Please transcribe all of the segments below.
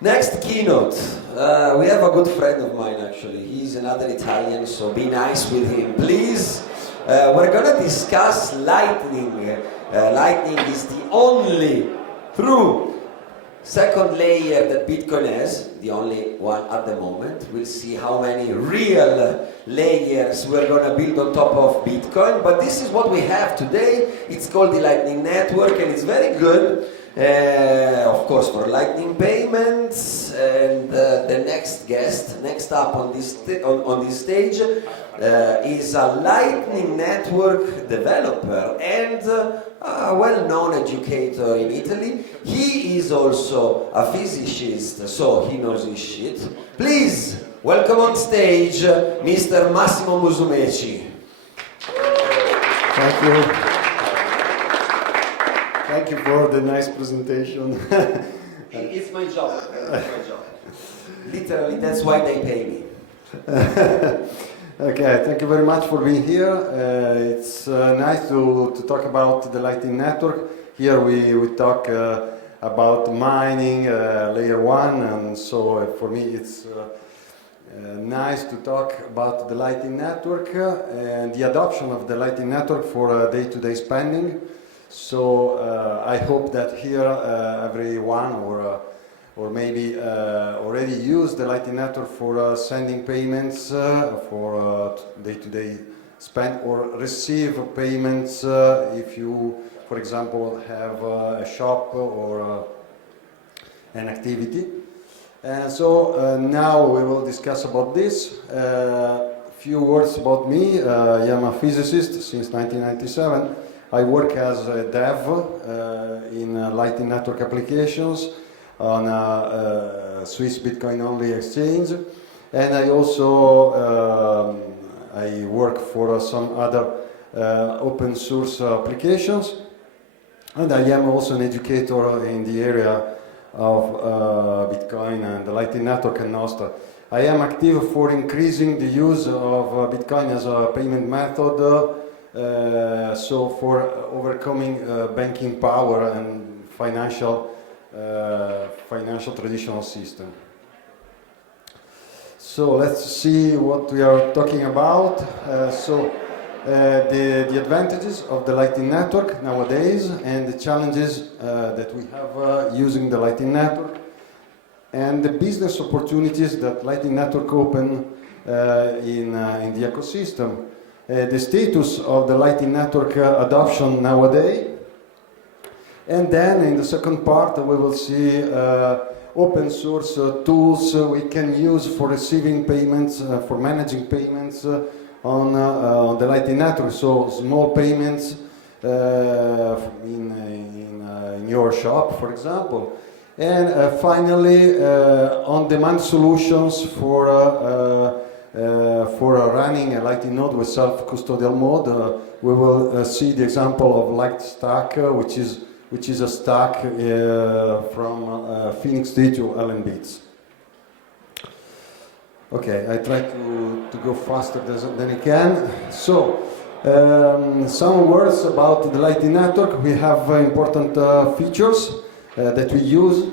Next keynote. We have a good friend of mine actually. He's another Italian, so be nice with him, please. We're gonna discuss Lightning. Lightning is the only true second layer that Bitcoin has, the only one at the moment. We'll see how many real layers we're gonna build on top of Bitcoin, but this is what we have today. It's called the Lightning Network and it's very good. Of course, for Lightning payments, and the next up on this stage, is a Lightning Network developer and a well-known educator in Italy. He is also a physicist, so he knows his shit. Please welcome on stage Mr. Massimo Musumeci. Thank you. Thank you for the nice presentation. It's my job. Literally, that's why they pay me. Okay, thank you very much for being here. It's nice to talk about the Lightning Network. Here we talk about mining, layer 1, and so for me it's nice to talk about the Lightning Network and the adoption of the Lightning Network for day-to-day spending. So I hope that here everyone or maybe already used the Lightning Network for sending payments for day-to-day spend or receive payments if you, for example, have a shop or an activity. And so now we will discuss about this. Few words about me. I am a physicist since 1997. I work as a dev in Lightning Network applications on a Swiss Bitcoin only exchange, and I also I work for some other open source applications, and I am also an educator in the area of Bitcoin and the Lightning Network and Nostra. I am active for increasing the use of Bitcoin as a payment method. So for overcoming banking power and financial traditional system. So let's see what we are talking about. The advantages of the Lightning Network nowadays and the challenges that we have using the Lightning Network and the business opportunities that Lightning Network open in the ecosystem. The status of the Lightning Network adoption nowadays, and then in the second part we will see open source tools we can use for receiving payments, for managing payments on the Lightning Network, so small payments in your shop, for example. And finally, on-demand solutions for running a Lightning node with self-custodial mode. We will see the example of Light Stack, which is a stack from Phoenix D to LMBeats. Okay, I try to go faster than I can. So, some words about the Lightning Network. We have important features that we use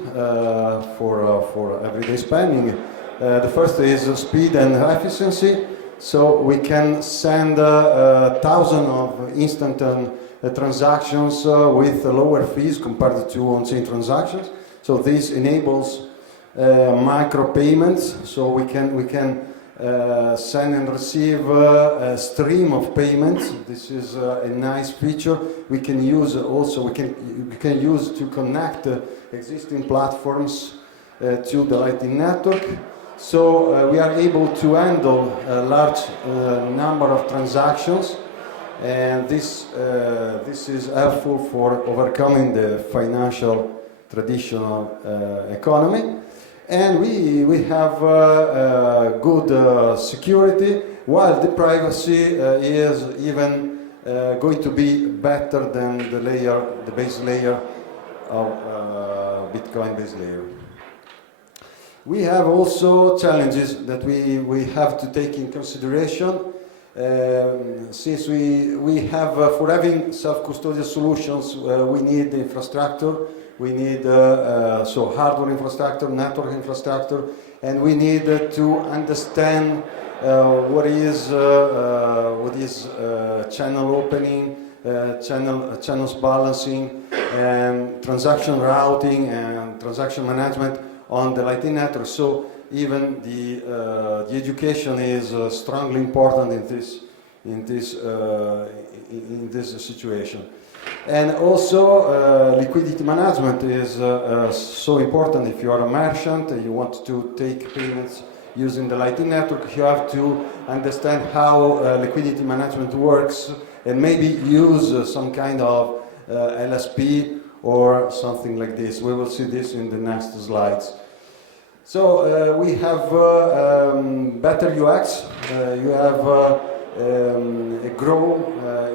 for everyday spending. The first is speed and efficiency, so we can send thousands of instant transactions with lower fees compared to on-chain transactions. So this enables micro payments, so we can send and receive a stream of payments. This is a nice feature. We can use also we can use to connect existing platforms to the Lightning Network. So we are able to handle a large number of transactions, and this is helpful for overcoming the financial traditional economy. And we have good security, while the privacy is even going to be better than the base layer of Bitcoin base layer. We have also challenges that we have to take in consideration. Since we have, for having self-custodial solutions, we need infrastructure, we need so hardware infrastructure, network infrastructure, and we need to understand what is channel opening, channels balancing, and transaction routing and transaction management on the Lightning Network. So even the education is strongly important in this situation. And also liquidity management is so important. If you are a merchant and you want to take payments using the Lightning Network, you have to understand how liquidity management works and maybe use some kind of LSP or something like this. We will see this in the next slides. So we have better UX. You have a growth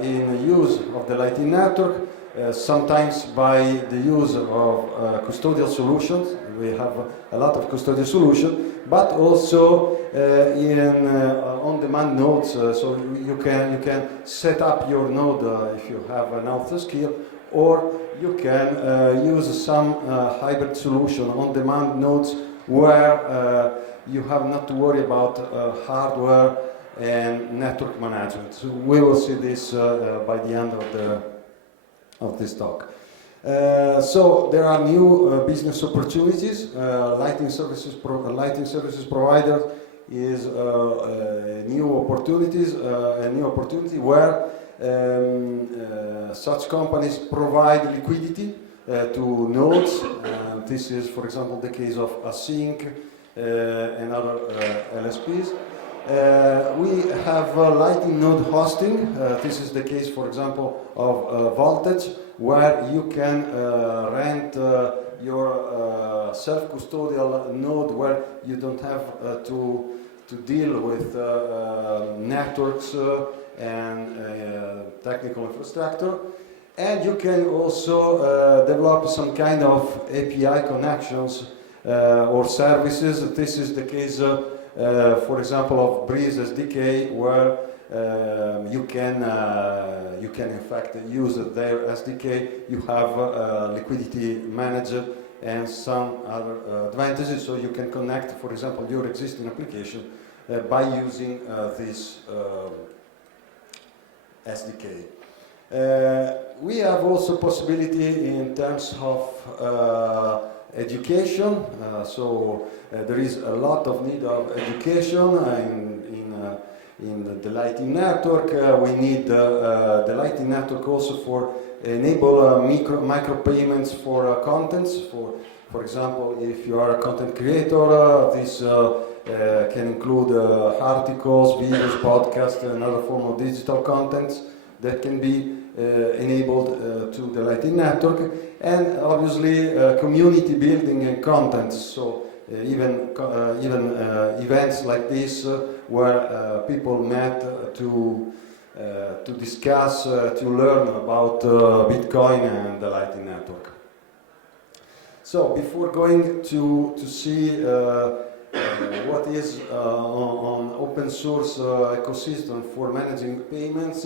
in use of the Lightning Network, sometimes by the use of custodial solutions. We have a lot of custodial solutions, but also in on-demand nodes. So you can set up your node if you have an author skill, or you can use some hybrid solution on-demand nodes where you have not to worry about hardware and network management. So we will see this by the end of this talk. So there are new business opportunities. Lightning services provider is a new opportunity where such companies provide liquidity to nodes. This is, for example, the case of Async and other LSPs. We have Lightning node hosting. This is the case, for example, of Voltage, where you can rent your self-custodial node where you don't have to deal with networks and technical infrastructure. And you can also develop some kind of API connections or services. This is the case, for example, of Breeze SDK, where you can in fact use their SDK. You have liquidity manager and some other advantages. So you can connect, for example, your existing application by using this SDK. We have also possibility in terms of education. So there is a lot of need of education in the Lightning Network. We need the Lightning Network also for enable micro payments for contents. For example, if you are a content creator, this can include articles, videos, podcasts, and other form of digital contents that can be enabled to the Lightning Network, and obviously community building and content. So even events like this where people met to discuss, to learn about Bitcoin and the Lightning Network. So before going to see what is on open source ecosystem for managing payments,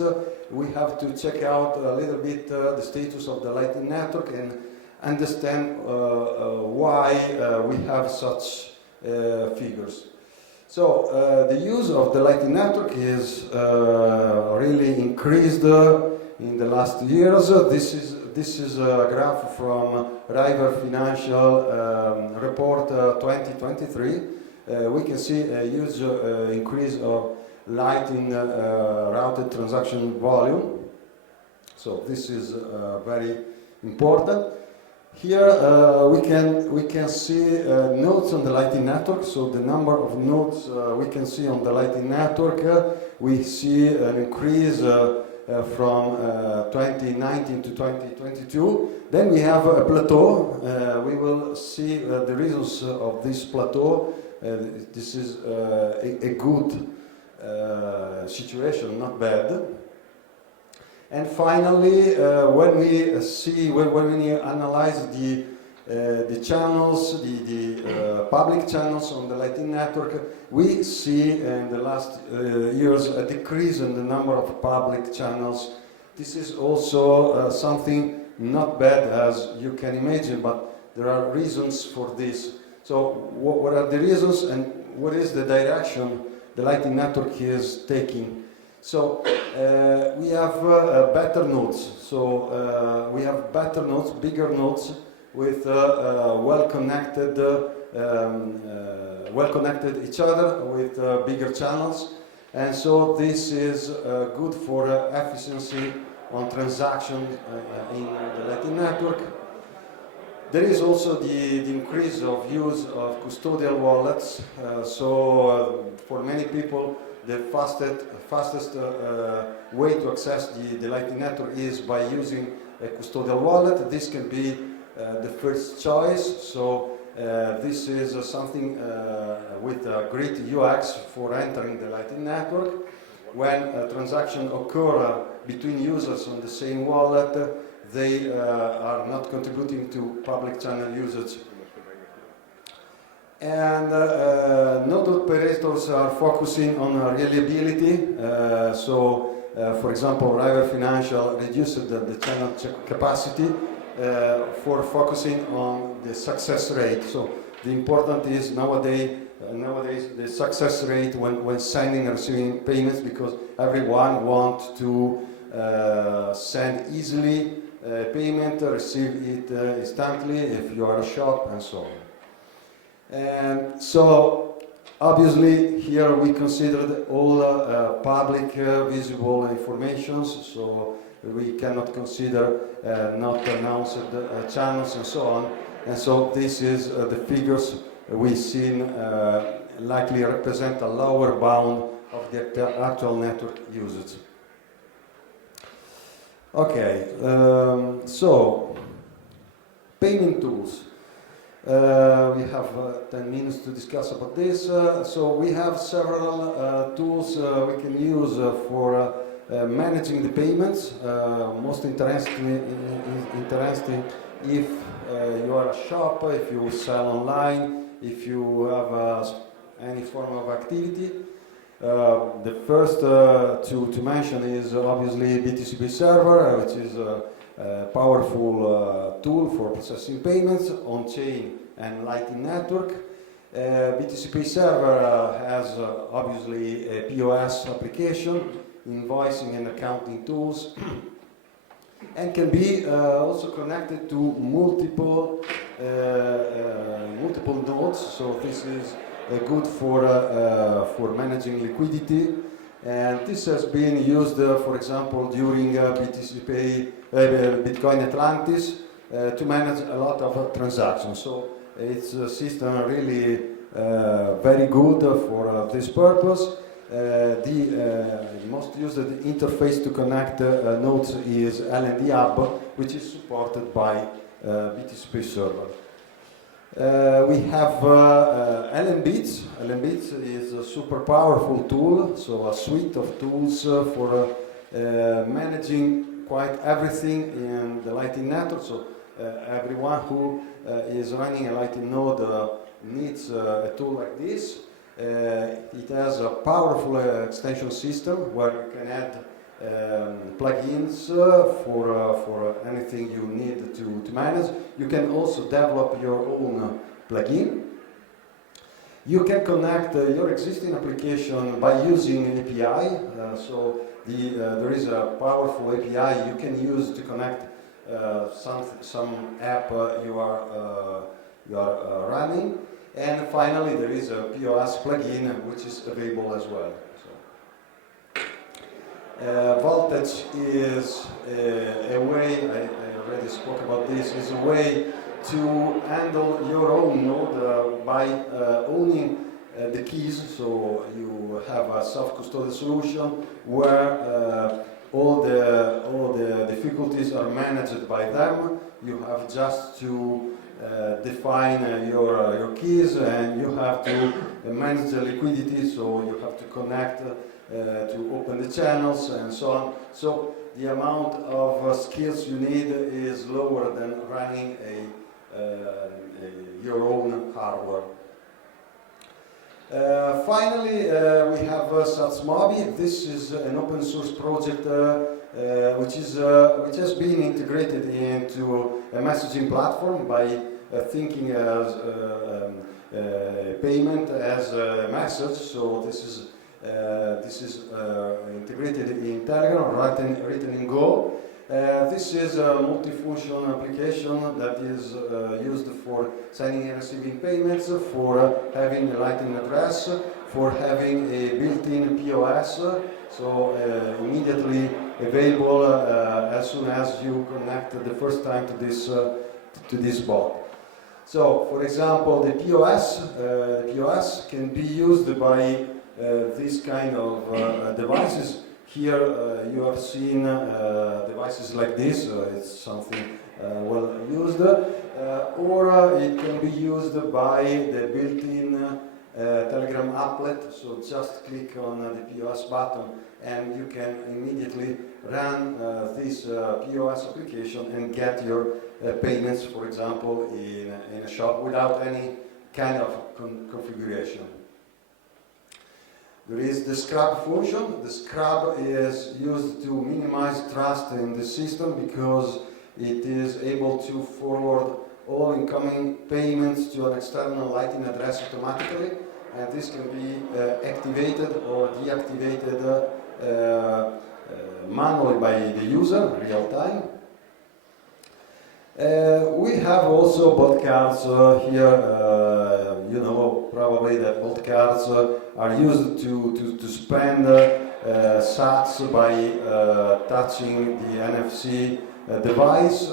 we have to check out a little bit the status of the Lightning Network and understand why we have such figures. So the use of the Lightning Network is really increased in the last years. This is a graph from River Financial report 2023. We can see a huge increase of Lightning routed transaction volume. So this is very important. Here we can see nodes on the Lightning Network. So the number of nodes we can see on the Lightning Network, we see an increase from 2019 to 2022. Then we have a plateau. We will see the reasons of this plateau. This is a good situation, not bad. And finally, when we analyze the channels, the public channels on the Lightning Network. We see in the last years a decrease in the number of public channels. This is also something not bad as you can imagine, but there are reasons for this. So what are the reasons and what is the direction the Lightning Network is taking? So we have better nodes. So we have better nodes, bigger nodes with well-connected each other with bigger channels. And so this is good for efficiency on transactions in the Lightning Network. There is also the increase of use of custodial wallets. For many people, the fastest way to access the Lightning Network is by using a custodial wallet. This can be the first choice. So this is something with a great UX for entering the Lightning Network. When a transaction occurs between users on the same wallet, they are not contributing to public channel usage. And node operators are focusing on reliability. For example, River Financial reduced the channel capacity for focusing on the success rate. So the important is nowadays the success rate when sending and receiving payments, because everyone wants to send easily payment, receive it instantly if you are a shop, and so on. And so obviously here we considered all public visible informations, so we cannot consider not announced channels and so on. And so this is the figures we've seen likely represent a lower bound of the actual network usage. Okay, so payment tools. We have 10 minutes to discuss about this. So we have several tools we can use for managing the payments. Most interesting if you are a shop, if you sell online, if you have any form of activity. The first to mention is obviously BTCP server, which is a powerful tool for processing payments on-chain and Lightning Network. BTCP server has obviously a POS application, invoicing and accounting tools, and can be also connected to multiple nodes. So this is good for managing liquidity, and this has been used, for example, during Bitcoin Atlantis to manage a lot of transactions. So it's a system really very good for this purpose. The most used interface to connect nodes is LMB Hub, which is supported by BTCP server. We have LMBeats. LMBeats is a super powerful tool, so a suite of tools for managing quite everything in the Lightning Network. So everyone who is running a Lightning node needs a tool like this. It has a powerful extension system where you can add plugins for anything you need to manage. You can also develop your own plugin. You can connect your existing application by using an API. There is a powerful API you can use to connect some app you are running. And finally, there is a POS plugin which is available as well. Voltage is a way, I already spoke about this, is a way to handle your own node by owning the keys. So you have a self-custodial solution where all the difficulties are managed by them. You have just to define your keys, and you have to manage the liquidity, so you have to connect to open the channels and so on. So the amount of skills you need is lower than running your own hardware. Finally, we have Mobi. This is an open source project which has been integrated into a messaging platform by thinking as payment as a message. So this is integrated in Telegram, written in Go. This is a multifunction application that is used for sending and receiving payments, for having a Lightning address, for having a built-in POS, so immediately available as soon as you connect the first time to this bot. So, for example, the POS can be used by this kind of devices. Here you have seen devices like this, it's something well used, or it can be used by the built-in Telegram applet, so just click on the POS button and you can immediately run this POS application and get your payments, for example, in a shop without any kind of configuration. There is the scrub function. The scrub is used to minimize trust in the system because it is able to forward all incoming payments to an external Lightning address automatically, and this can be activated or deactivated manually by the user, real time. We have also bot cards here. You know probably that bot cards are used to spend sats by touching the NFC device.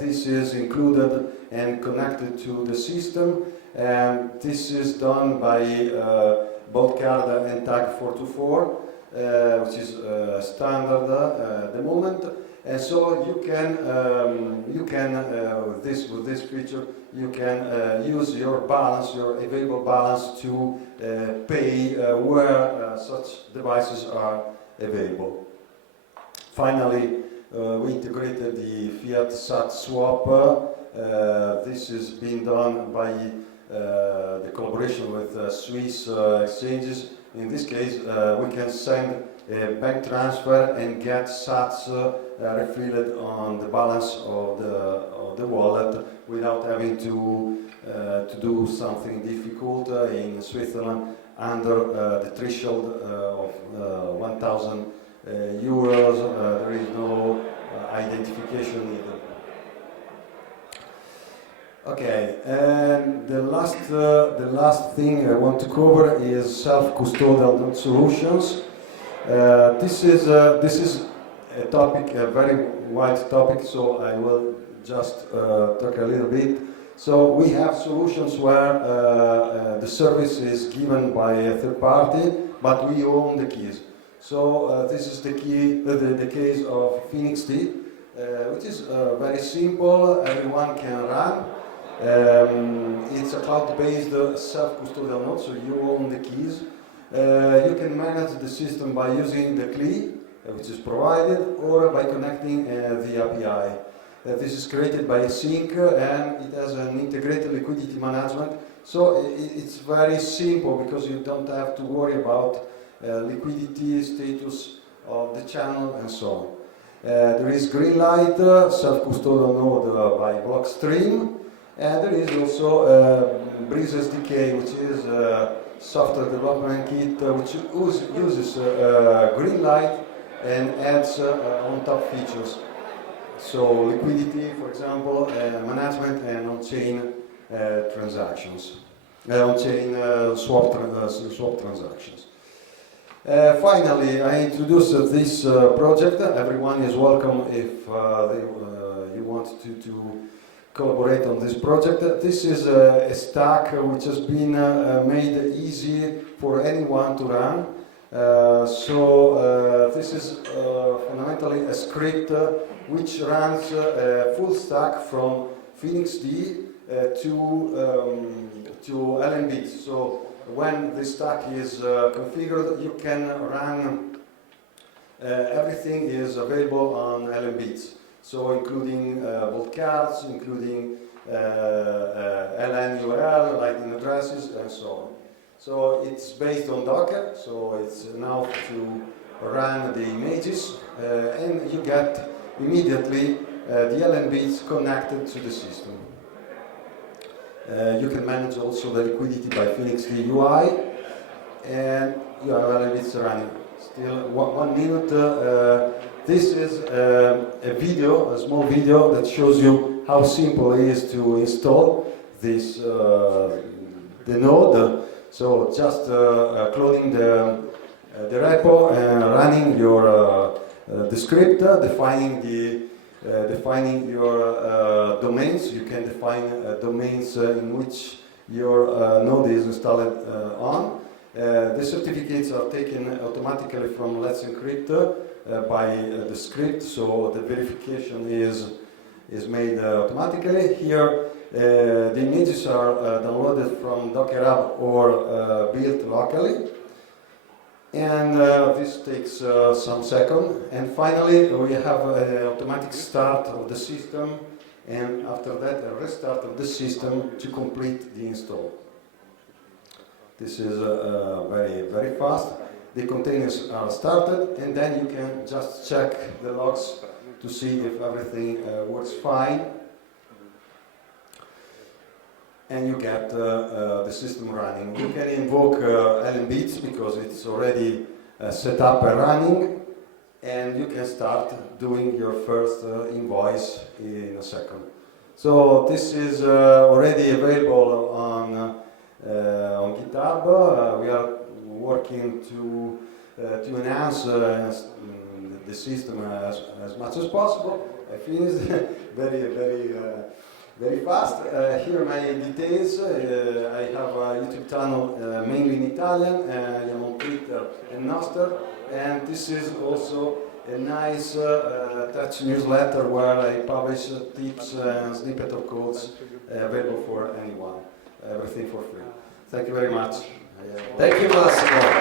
This is included and connected to the system, and this is done by bot card and tag 424, which is standard at the moment. And so you can with this feature you can use your balance, your available balance, to pay where such devices are available. Finally, we integrated the Fiatswap. This is being done by the collaboration with Swiss exchanges. In this case, we can send a bank transfer and get sats refilled on the balance of the wallet without having to do something difficult in Switzerland under the threshold of 1,000 euros. There is no identification needed. Okay, and the last thing I want to cover is self-custodial solutions. This is a topic, a very wide topic, so I will just talk a little bit. So we have solutions where the service is given by a third party, but we own the keys. So this is the case of Phoenix T, which is very simple. Everyone can run. It's a cloud-based self-custodial node, so you own the keys. You can manage the system by using the CLI, which is provided, or by connecting the API. This is created by a sync, and it has an integrated liquidity management. So it's very simple because you don't have to worry about liquidity, status of the channel, and so on. There is Greenlight, self-custodial node by Blockstream. And there is also Breeze SDK, which is a software development kit which uses Greenlight and adds on-top features. So liquidity, for example, management, and on-chain transactions, on-chain swap transactions. Finally, I introduced this project. Everyone is welcome if you want to collaborate on this project. This is a stack which has been made easy for anyone to run. This is fundamentally a script which runs a full stack from Phoenix D to LMBeats. So when the stack is configured, you can run everything is available on LMBeats. So including vault cards, including LN URL, Lightning addresses, and so on. So it's based on Docker, so it's enough to run the images, and you get immediately the LMBeats connected to the system. You can manage also the liquidity by Phoenix UI, and you have LMBeats running. Still 1 minute. This is a video, a small video that shows you how simple it is to install this the node. So just cloning the repo and running your the script, defining your domains. You can define domains in which your node is installed on. The certificates are taken automatically from Let's Encrypt by the script, so the verification is made automatically. Here, the images are downloaded from Docker Hub or built locally. And this takes some seconds. And finally, we have an automatic start of the system, and after that, a restart of the system to complete the install. This is very, very fast. The containers are started, and then you can just check the logs to see if everything works fine. And you get the system running. You can invoke LMBeats because it's already set up and running, and you can start doing your first invoice in a second. So this is already available on GitHub. We are working to enhance the system as much as possible. I finished very fast. Here are my details. I have a YouTube channel mainly in Italian. I am on Twitter and Nostr. And this is also a nice touch newsletter where I publish tips and snippet of codes available for anyone. Everything for free. Thank you very much. Thank you, Massimo.